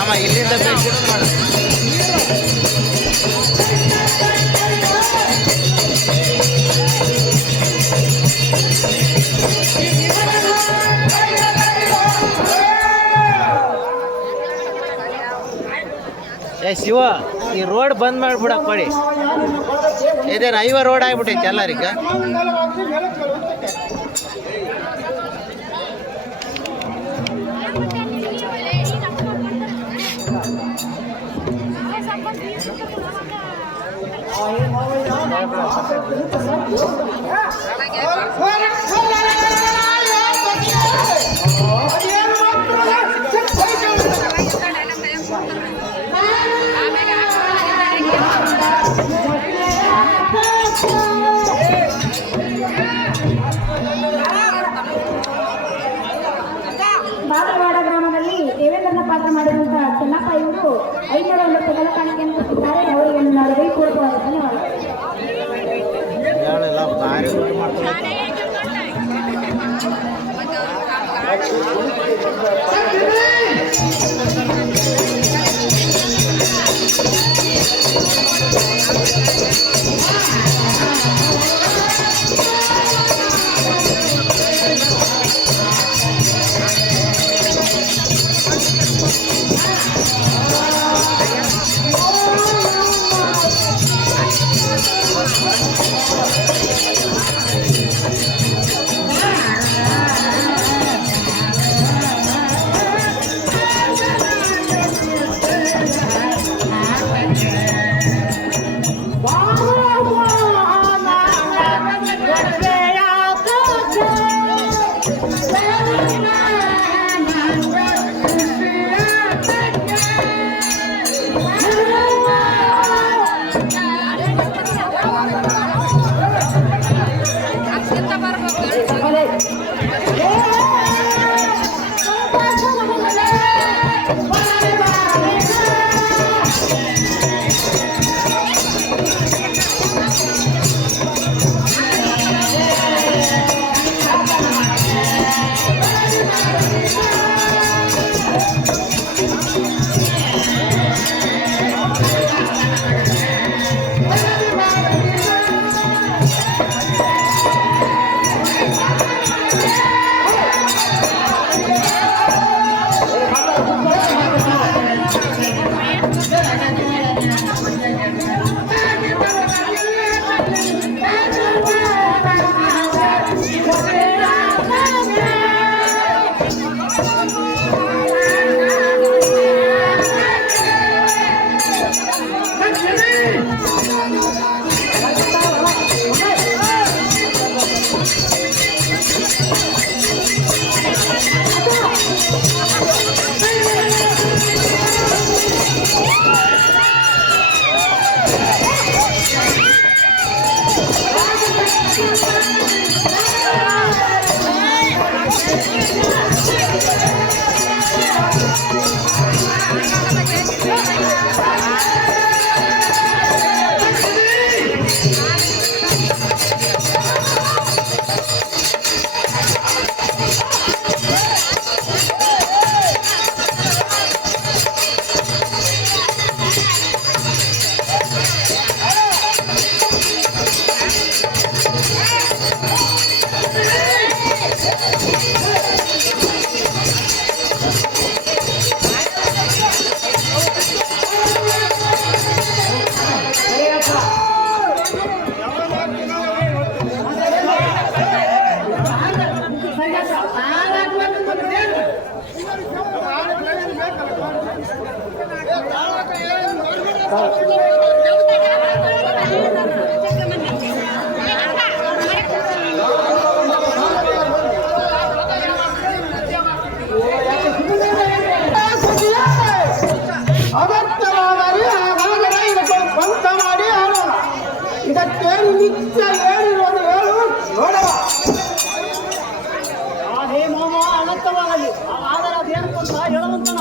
ಆಮ ಇಲ್ಲಿಂದ ಬೇಕಿರೋದು ಮಾಡು. ಏ ಶಿವ, ಈ ರೋಡ್ ಬಂದ್ ಮಾಡ್ಬಿಡಕ್ ಕೊಡಿ. ಇದೇನು ಐವ ರೋಡ್ ಆಗ್ಬಿಟ್ಟೈತಿ ಎಲ್ಲರಿಗ. ಬಾಗಲವಾಡ ಗ್ರಾಮದಲ್ಲಿ ದೇವೇಂದ್ರನ ಪಾತ್ರ ಮಾಡಿರುವಂತಹ ಚೆನ್ನಪ್ಪ ಇವರು 550 ಬೆಲೆ ಕಾಣಿಕೆಯನ್ನು ಕೊಟ್ಟಿದ್ದಾರೆ. ಅವರಿಗೆ ನನ್ನ ಹೃದಯಪೂರ್ವಕವಾದ ಧನ್ಯವಾದಗಳು. ಹೇಳುವಂತನ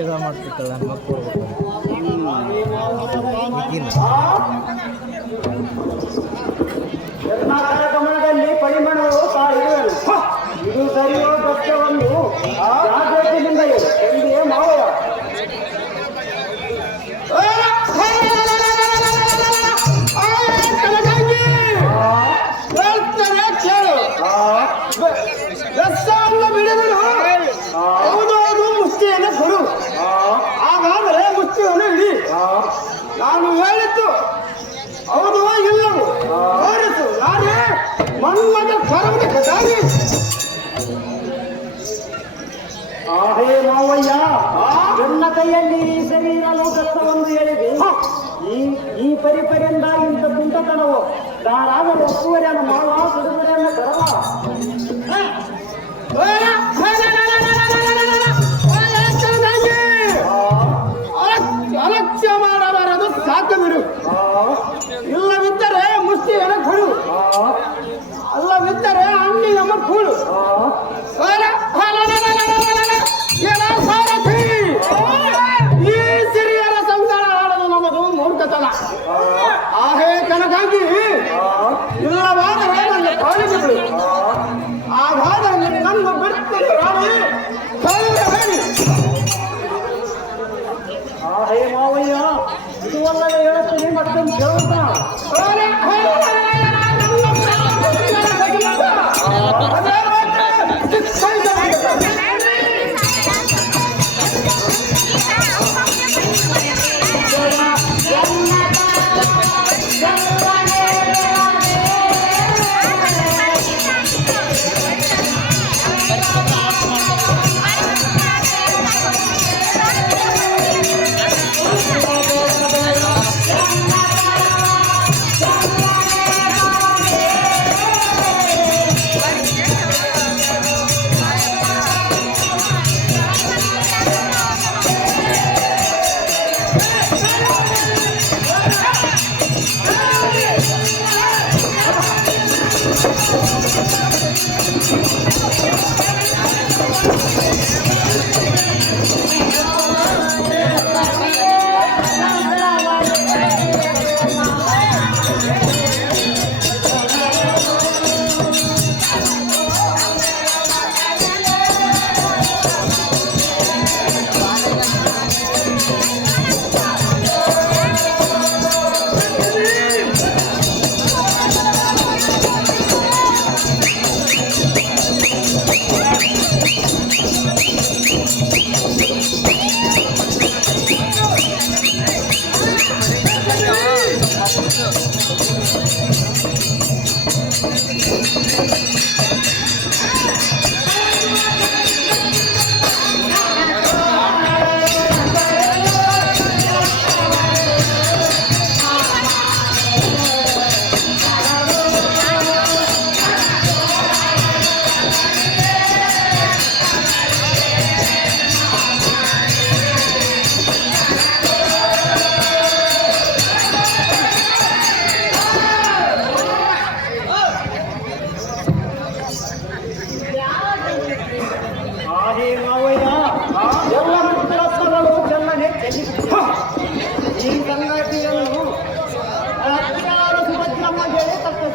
ಜಗಳ ಮಾಡ್ತಿರ್ತಾಳೆ ನನ್ನ ಮಕ್ಕಳು ಗಮನದಲ್ಲಿ ಪರಿಮಾಣವು ಇರುವನು. ಇದು ಸರಿಯೋ ಸತ್ಯವನ್ನು ಜಾಗೃತಿಯಿಂದ ಎಂದೇ ಮಾವಯ್ಯ. ಬಿಡುವರು ಹೌದು ಮುಷ್ಟಿಯನ್ನು ಕೊಡು. ಹಾಗಾದರೆ ಮುಷ್ಟಿಯನ್ನು ಇಡಿ. ನಾನು ಹೇಳಿದ್ದು ಹೌದು ಇಲ್ಲವು ತೋರಿಸು. ನಾನೇ ಮನ್ಮದ ಕರವದ ಕದಾಗಿ. ಆಹೇ ಮಾವಯ್ಯ, ನನ್ನ ಕೈಯಲ್ಲಿ ಶರೀರಲು ಕಷ್ಟವನ್ನು ಹೇಳಿದೆ. ಈ ಪರಿಪರಿಯಿಂದ ಇಂಥ ಕುಂಟತನವು ದಾರಾಗಲು ಒಪ್ಪುವರೆಯನ್ನು ಮಾವ ಸುಡುವರೆಯನ್ನು ಕರವ. ಅಲಕ್ಷ್ಯ ಮಾಡಬಾರದು, ಸಾಕು ಬಿಡು. ಇಲ್ಲವಿದ್ದರೆ ಮುಷ್ಟಿಯನ್ನು ಕೊಡು, ಅಲ್ಲವಿದ್ದರೆ ಹಣ್ಣಿನ ಮಕ್ಕಳು. ಈ ಸಿರಿಯರ ಸಂಸಾರ ಆಡಲು ನಮ್ಮದು ಮೂರ್ಖತನ. ಆಹೇ ಕನಕಾಗಿ ಇಲ್ಲವಾದರೆ ನನ್ನ ಕಾಲಿಗೆ ಬಿಡು. ಹಾಗಾದರೆ ನನ್ನ ಬಿಡ್ತೀನಿ ರಾಣಿ. ಆಹೇ ಮಾವಯ್ಯ, ಇದು ಒಳ್ಳೆಯ ಹೇಳುತ್ತೀನಿ ಮತ್ತೊಂದು ಕೇಳುತ್ತ.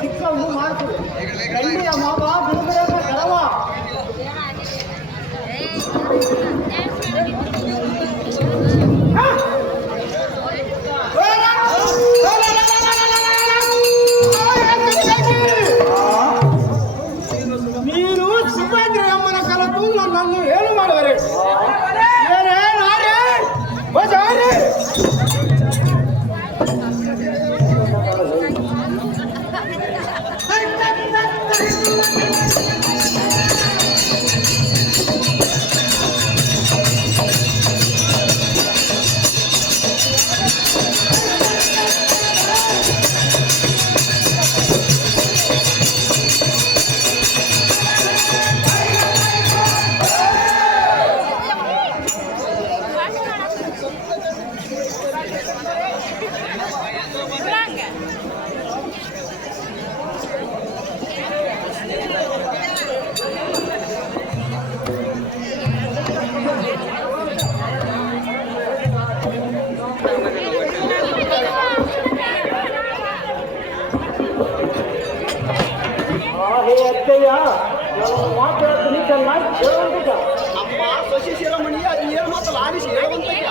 ಶಿಕ್ಷವನ್ನು ಮಾಡ್ತದೆ. ಗಂಡಿಯ ಮಾವ ಬಿಡುಗಡೆ ಕರವ. ನೀನು ಸುಭದ್ರೆ ಅಮ್ಮನ ಕಲತು ನನ್ನನ್ನು ಏನು ಮಾಡುವರೆ. ಮಾತಲ್ಲ ಹೇಳುವಂತಿದ್ದ. ಅಮ್ಮ ಶಶಿ ಶಿರೋಮಣಿ ಅದು ಏನು ಮಾತಲ್ಲ ಆಲಿಸಿ ಹೇಳುವಂತಕ್ಕೆ.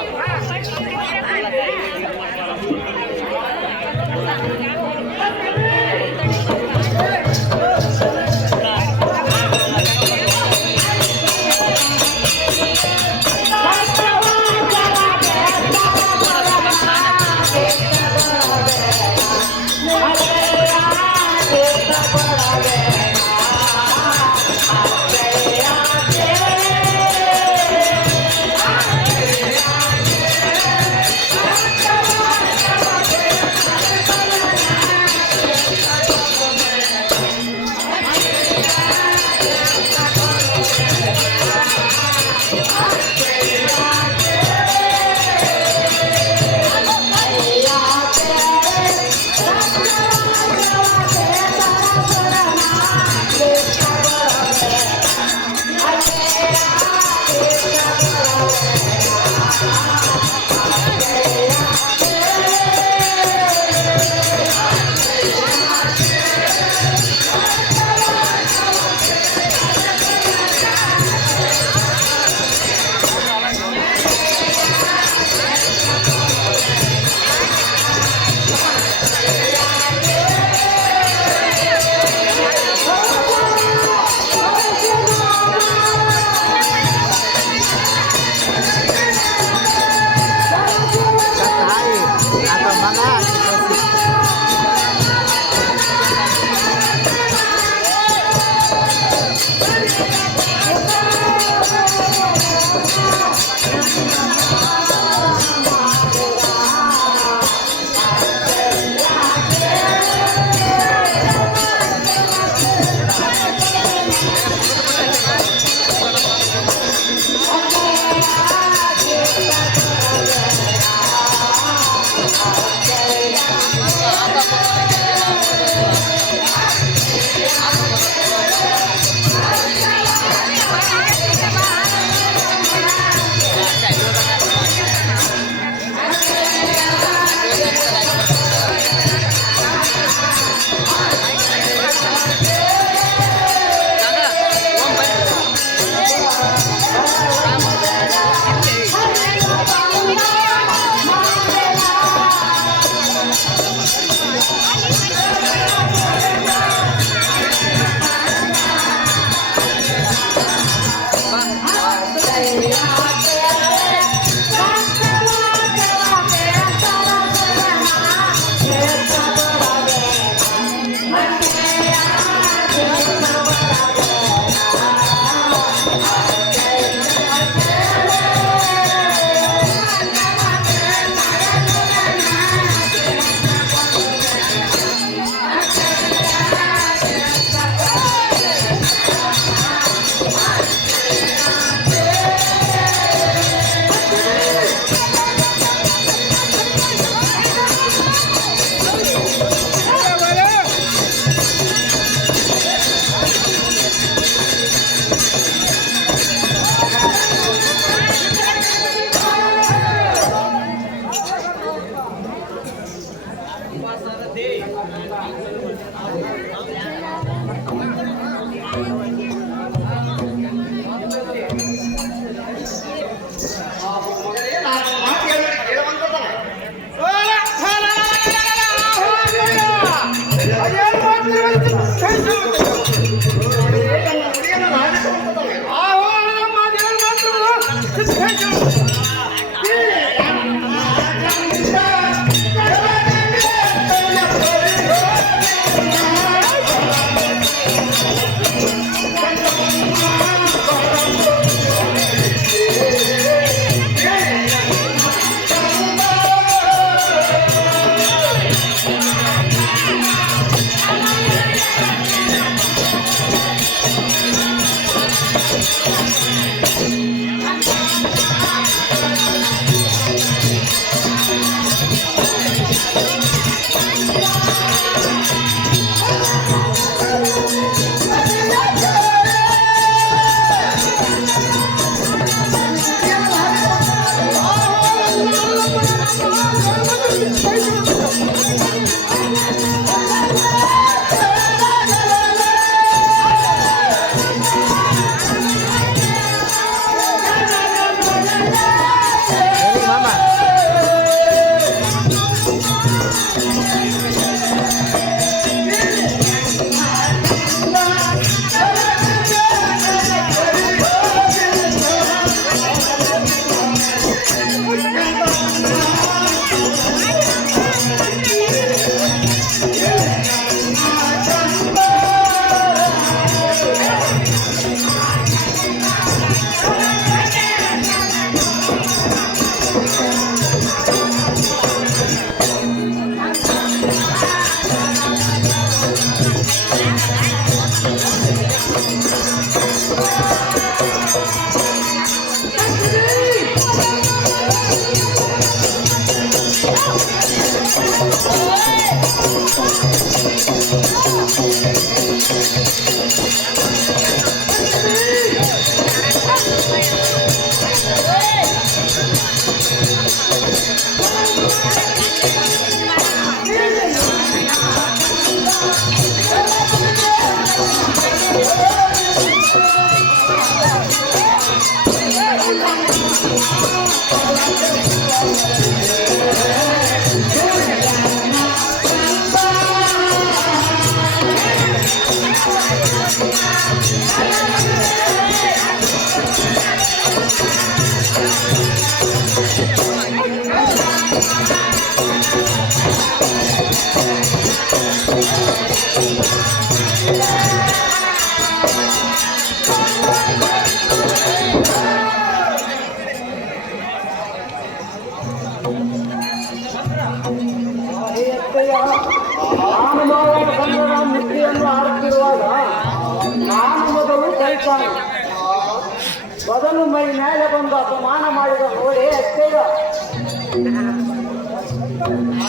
ಬದಲು ಮೈ ಮೇಲೆ ಬಂದು ಅಪಮಾನ ಮಾಡಿದ ನೋಡಿ ಅಷ್ಟೇಗ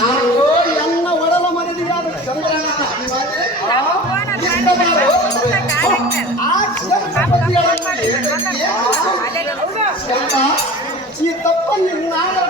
ಅಯ್ಯೋ ಎಲ್ಲ ಒಡಲ ಮನೆಯಾದ ಚಂದ್ರನ ಈ ತಪ್ಪಲ್ಲಿ ನಾನು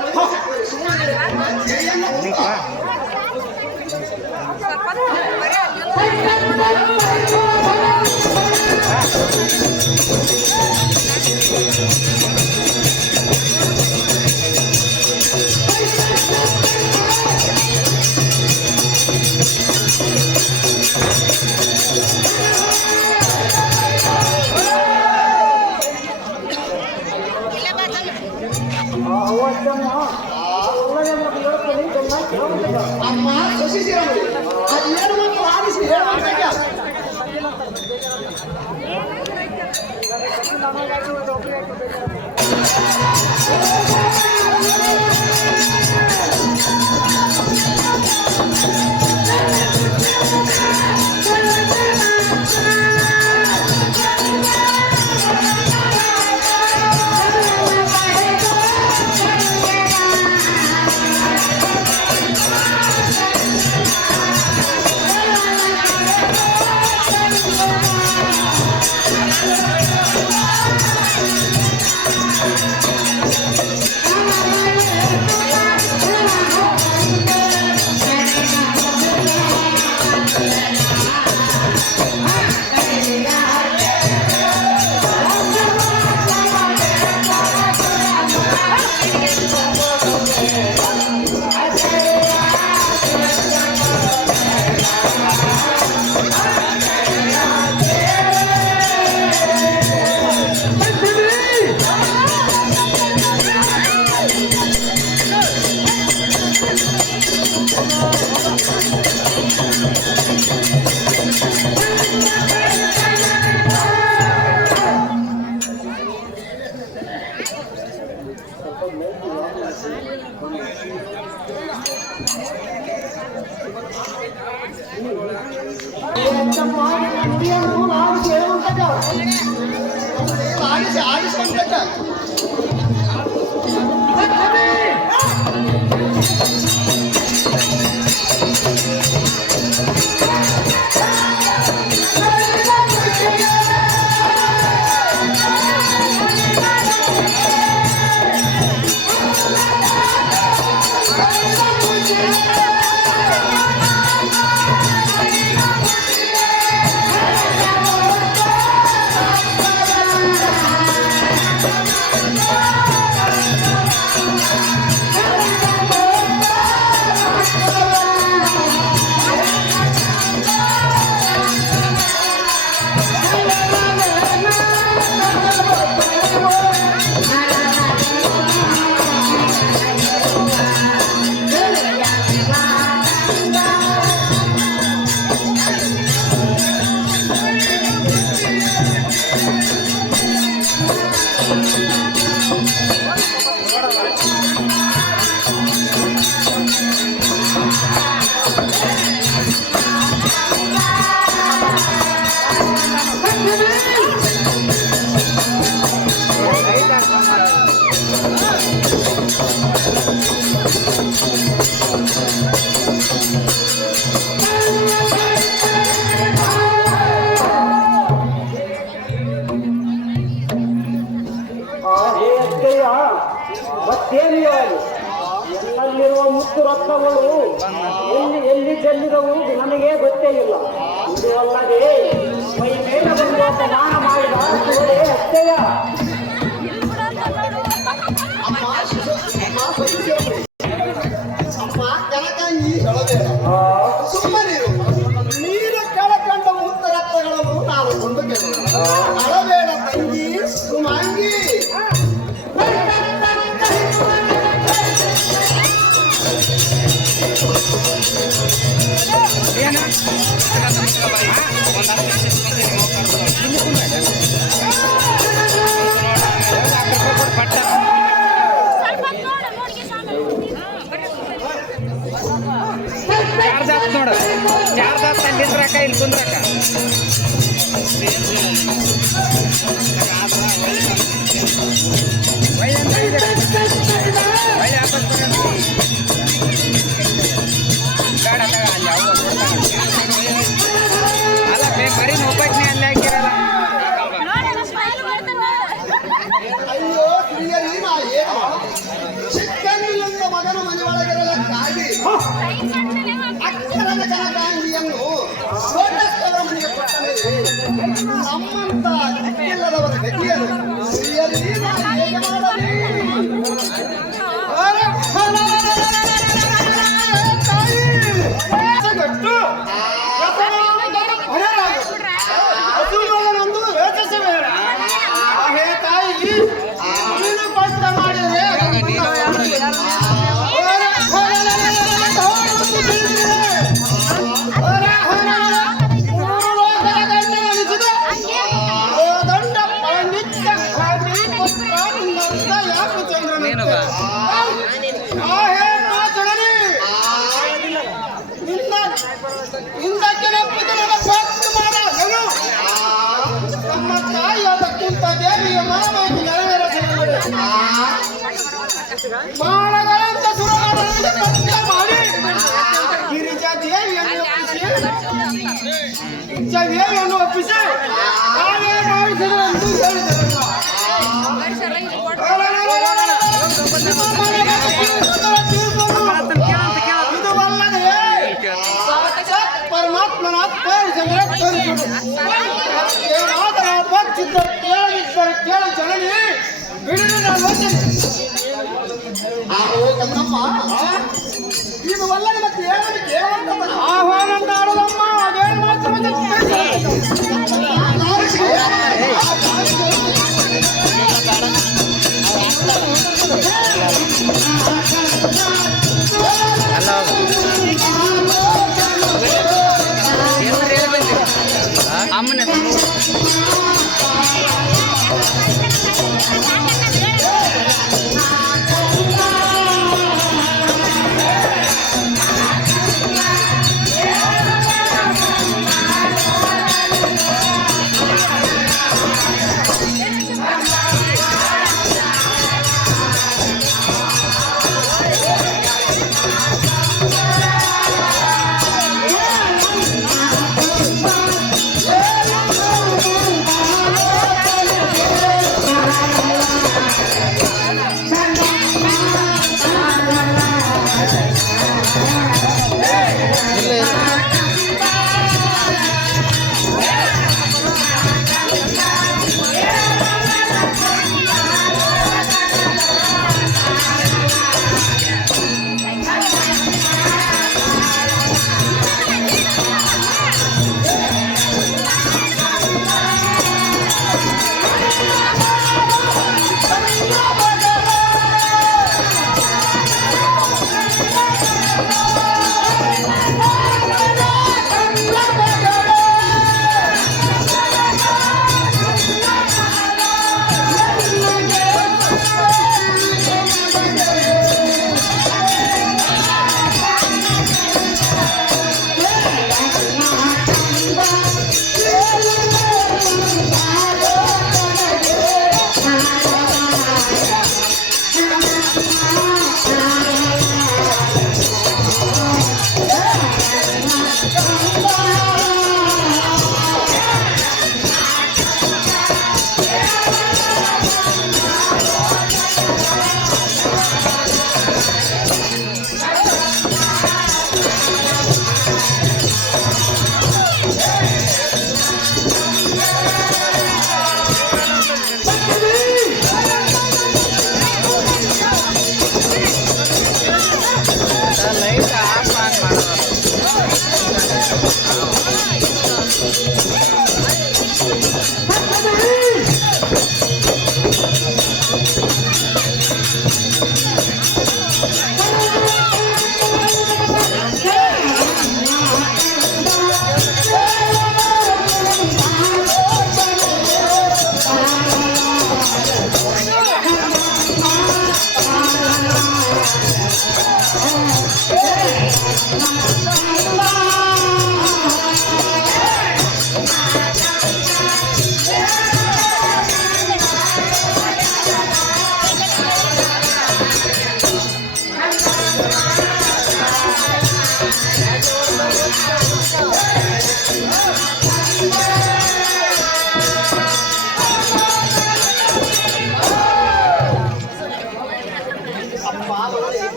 ಅಮ್ಮ ಶಶಿ ಶ್ರೀರಾಮುಲು ಅದೇನು ಮತ್ತು ಆಲಿಸಿ ಹೇಳಬೇಕಾಗ ಆಲಿಸಿ ಆಲಿಸ್ಕೊಂಡ್ಬೇಕ ಮತ್ತೇನು ಎಲ್ಲಲ್ಲಿರುವ ಮುತ್ತು ರತ್ನಗಳು ಎಲ್ಲಿ ಎಲ್ಲಿ ಚೆಲ್ಲಿದವು ನನಗೆ ಗೊತ್ತೇ ಇಲ್ಲ. ಇದು ಅಲ್ಲದೆ ಮೈ ಮೇಲೆ ಬಂದು ಅಪಮಾನ ಮಾಡಿದ ಅಷ್ಟೇಯ. ಸುಮ್ಮನಿರು, ನೀರು ಕೆಳಕಂಡ ಮುತ್ತು ರತ್ನಗಳನ್ನು ನಾನು ಕೊಂಡುಕೊಳ್ಳ ಅಳಬೇಡ ತಂಗಿ ಸುಮಾಂಗಿ. ನೋಡ ಚಾರ್ಜ್ ನಿಂದ್ರಕ್ಕ ಇಲ್ಲಿ ಕುಂದ್ರಕ್ಕ ಬಾಣಗಳಿಂದ ಸುರಗಾರರಿಂದ ಕತ್ತಿ ಮಾಡಿ ಗಿರಿಜಾ ದೇವಿಯನ್ನು ಒಪ್ಪಿಸಿ ತಾವೇ ಮಾಡಿಸಿದರೆಂದು ಹೇಳಿದರು. ಇದುವಲ್ಲದೆ ಸಾಕ್ಷಾತ್ ಪರಮಾತ್ಮನ ತೋರಿಸಿದರೆ ತೋರಿಸುವುದು. ಏನಾದರೂ ಬಚ್ಚಿದ್ದರೆ ಕೇಳಿದ್ದರೆ ಕೇಳಿ ಜನನಿ ಬಿಡಿದು ನಾನು ಇದು ಒಳ್ಳೆ ಮತ್ತೆ ಆಹ್ವಾನ ಆಡೋದಮ್ಮ ಅದೇನು ಮಾತ್ರ ಅಮ್ಮನ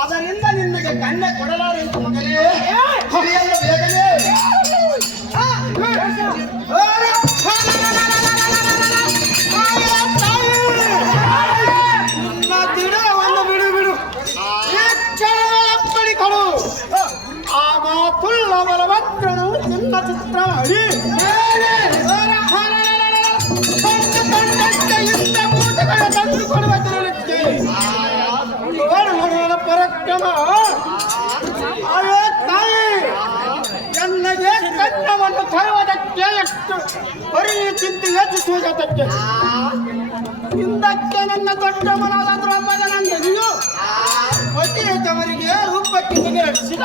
ಅದರಿಂದ ನಿನಗೆ ಕನ್ಯೆ ಕೊಡಲಾರೆ ಅಂತ ಮಗನೇ ಹರಿಯಲ್ಲ ಬೇಗನೆ ದಿನವನ್ನು ಬಿಡು ಬಿಡು ಈ ಕ್ಷಣಗಳಪ್ಪಡಿ ಕೊಡು ಆ ಮಾತುಳ್ಳ ಬಲಭದ್ರನು ಚಿನ್ನ ಚಿತ್ರ ಮಾಡಿ ತಂದು ಕೊಡುವ ಜನಕ್ಕೆ ನೋಡುವ ಪರಕ್ರಮ ಅವೇ ತಾಯಿ ಎನ್ನಗೆ ಕನ್ನವನ್ನು ತರುವುದಕ್ಕೆ ಎಷ್ಟು ಬರೀ ಚಿಂತೆ ಯೋಚಿಸುವುದಕ್ಕೆ ಹಿಂದಕ್ಕೆ ನನ್ನ ದೊಡ್ಡ ಮನದ ದ್ರೌಪದನಂದನಿಯು ಪತಿಯವರಿಗೆ ರೂಪಕ್ಕೆ ರಕ್ಷಿಸಿದ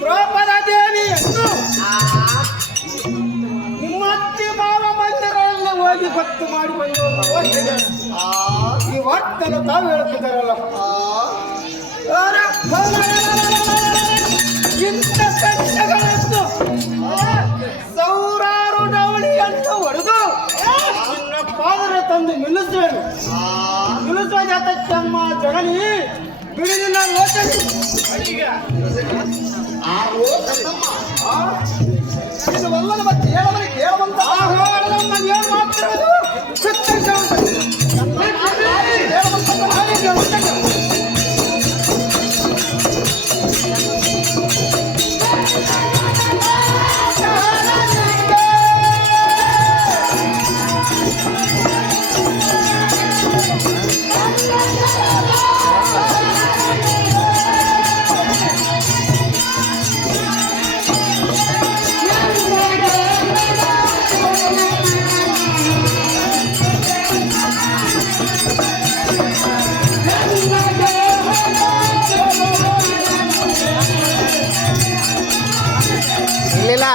ದ್ರೌಪದ ದೇವಿಯನ್ನು ಮತ್ತೆ ಮಾವ ಮಂದಿರದಲ್ಲಿ ಹೋಗಿ ಭಕ್ತಿ ಮಾಡಿ ಬಂದು ಈ ವಾರ್ತೆಯನ್ನು ತಾವು ಹೇಳುತ್ತಿದ್ದಾರಲ್ಲ ಇಂಥ ಕಷ್ಟಗಳನ್ನು ಸಾವಿರಾರು ಡವಳಿಯನ್ನು ಹೊಡೆದು ನಿನ್ನ ಪಾದರ ತಂದು ನಿಲ್ಲಿಸುವೆನು ನಿಲ್ಲಿಸುವ ಜಾತಕ್ಕಮ್ಮ ಜನನಿ ಬಿಡಿದಿನ ಯೋಚನೆ ಇದು ವಲ್ಲದ ಮತ್ತೆ ಹೇಳವರಿಗೆ ಕೇಳುವಂತ ಏನು ಮಾತಿರುವುದು ಇಲ್ಲಿಲ್ಲ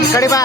ಈ ಕಡೆ ಬಾ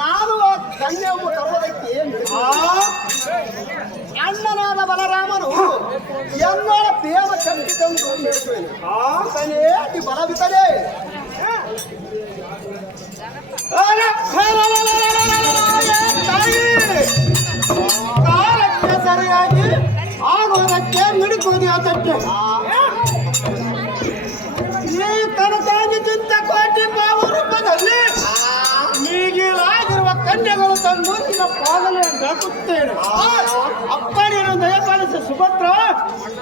ನಾನು ಕನ್ಯೆಯನ್ನು ತರುವುದಕ್ಕೆ ಅಣ್ಣನಾದ ಬಲರಾಮನು ಎನ್ನೋಳ ಪ್ರೇಮ ಶಕ್ತಿ ತಂದು ನಡೆಸುವೆನು ಆತನೇ ಅತಿ ಬಲವಿತದೆ ಕಾಲಕ್ಕೆ ಸರಿಯಾಗಿ ಆಗುವುದಕ್ಕೆ ಮಿಡುಕುವುದು ಅದಕ್ಕೆ ಈ ಕನಕಾಗಿದ್ದಂತ ಕೋಟಿ ಬಾವು ರೂಪದಲ್ಲಿ ಈಗಿಲಾಗಿರುವ ಕನ್ಯೆಗಳು ತಂದು ನಿನ್ನ ಪಾಲನೆ ಹಾಕುತ್ತೇನೆ ಅಪ್ಪಣೆಯನ್ನು ದಯಪಾಲಿಸ ಸುಭದ್ರ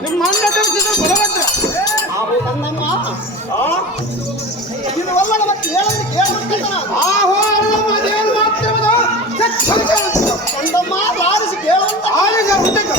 ನಿಮ್ಮ ಅನ್ನ ತರಿಸಿದ ಬಲಭದ್ರ ನನ್ನಮ್ಮ ಇದು ಒಲ್ಲದ ಮತ್ತೆ ಹೇಳೋದು ಮಾತ್ರವದು ಕಂದಮ್ಮ ಆರಿಸಿ ಕೇಳುವಂತ ಆಲಿಗೆ ಹುಟ್ಟಕ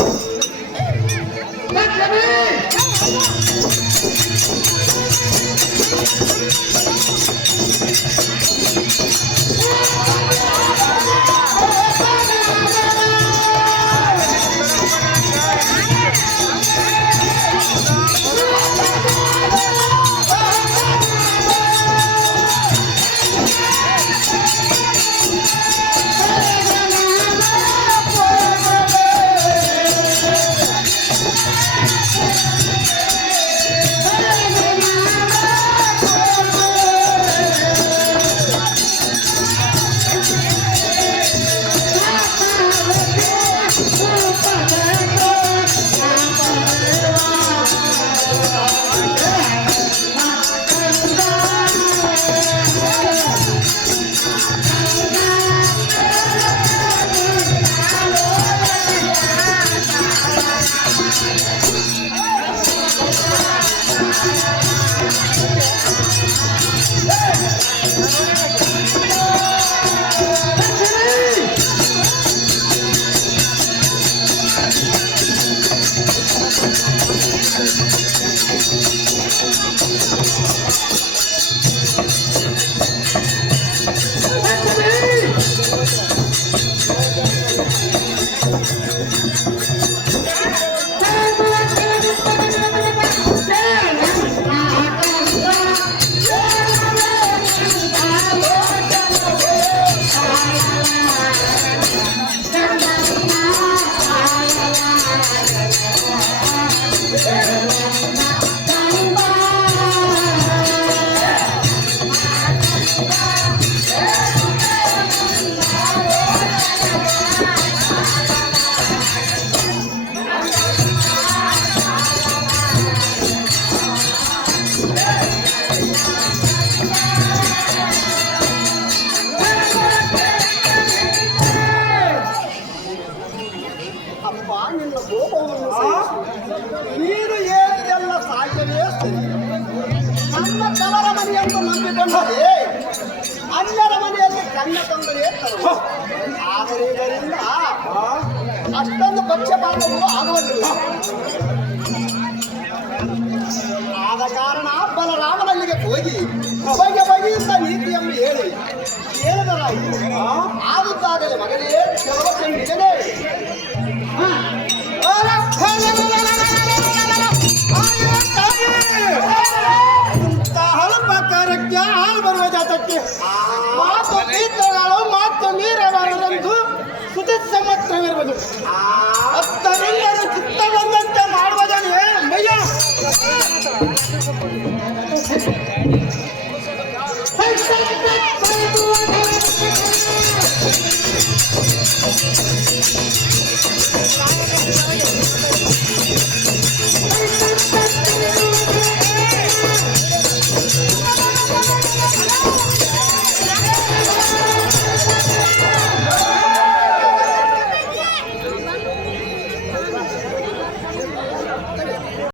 ಅಪ್ಪ ನಿನ್ನ ಕೋಪವನ್ನು ಸಹಿಸು. ನೀನು ಹೇಳಿದೆಲ್ಲ ಸಾಧ್ಯವೇ ಸರಿ. ನನ್ನ ತವರ ಮನೆಯನ್ನು ನಂಬಿಕೊಂಡರೆ ಅನ್ಯರ ಮನೆಯಲ್ಲಿ ಕನ್ನ ತೊಂದರೆ ತರುವ. ಆದರೆ ಇದರಿಂದ ಅಷ್ಟೊಂದು ಪಕ್ಷಪಾತವು ಆಗುವುದಿಲ್ಲ. ಆದ ಕಾರಣ ಬಲರಾಮನಲ್ಲಿಗೆ ಹೋಗಿ ಬಗೆಯಿಂದ ನೀತಿಯನ್ನು ಹೇಳಿ ಹೇಳಿದರಾಯಿತು. ಆದುತ್ತಾಗಲೇ ಮಗನೇ ಕೆಲವು ಕಂಡಿದ್ದೇನೆ. ಹಳಪಕಾರಕ್ಕೆ ಹಾಲು ಬರುವ ಜಾತಕ್ಕೆ ಮಾತು ಮೀತ್ರಗಳು ಮಾತು ಮೀರಬಾರದೆಂದು ಸುತಸಮತ್ರವಿರುವುದು. ಅತ್ತರೆಲ್ಲರೂ ಚಿತ್ತ ಬಂದಂತೆ ಮಾಡುವುದನ್ನೇ ಮಯ್ಯ